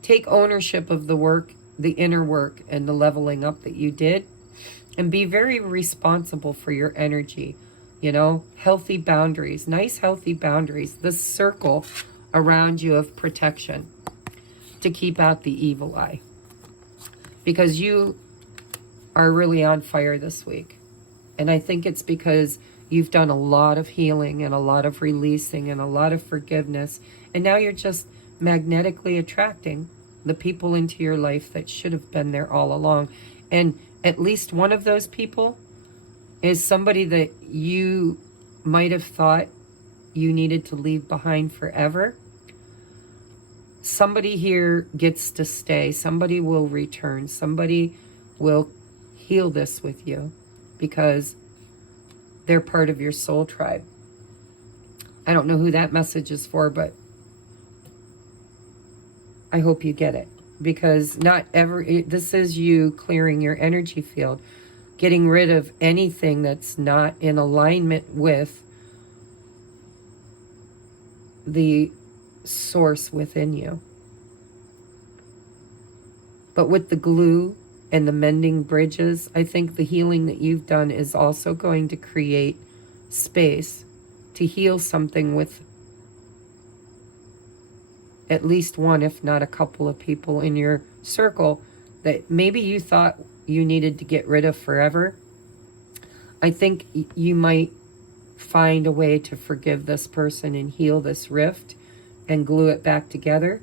Take ownership of the work, the inner work, and the leveling up that you did, and be very responsible for your energy. You know, healthy boundaries, nice healthy boundaries, this circle around you of protection to keep out the evil eye. Because you are really on fire this week. And I think it's because you've done a lot of healing and a lot of releasing and a lot of forgiveness. And now you're just magnetically attracting the people into your life that should have been there all along. And at least one of those people is somebody that you might have thought you needed to leave behind forever. Somebody here gets to stay. Somebody will return. Somebody will heal this with you because they're part of your soul tribe. I don't know who that message is for, but I hope you get it, because this is you clearing your energy field, getting rid of anything that's not in alignment with the source within you. But with the glue and the mending bridges, I think the healing that you've done is also going to create space to heal something with at least one, if not a couple of people in your circle that maybe you thought you needed to get rid of forever. I think you might find a way to forgive this person and heal this rift and glue it back together.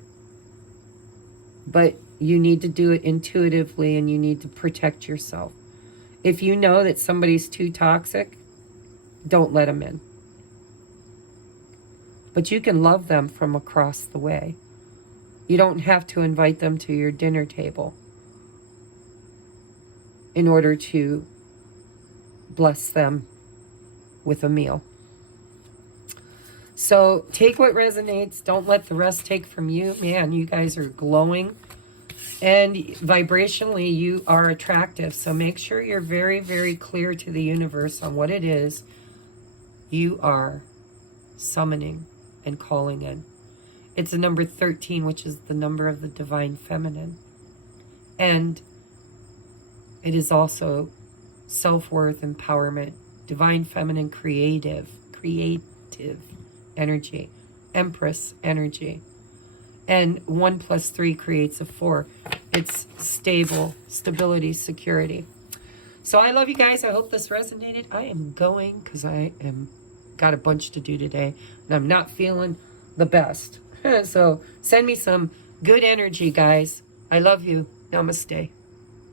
But you need to do it intuitively, and you need to protect yourself. If you know that somebody's too toxic, don't let them in. But you can love them from across the way. You don't have to invite them to your dinner table in order to bless them with a meal. So take what resonates. Don't let the rest take from you. Man, you guys are glowing. And vibrationally, you are attractive. So make sure you're very, very clear to the universe on what it is you are summoning and calling in. It's the number 13, which is the number of the divine feminine. And it is also self-worth, empowerment, divine feminine, creative energy, empress energy. And 1 + 3 creates a 4. It's stability, security. So I love you guys. I hope this resonated. I am going because got a bunch to do today, and I'm not feeling the best. So send me some good energy, guys. I love you. Namaste.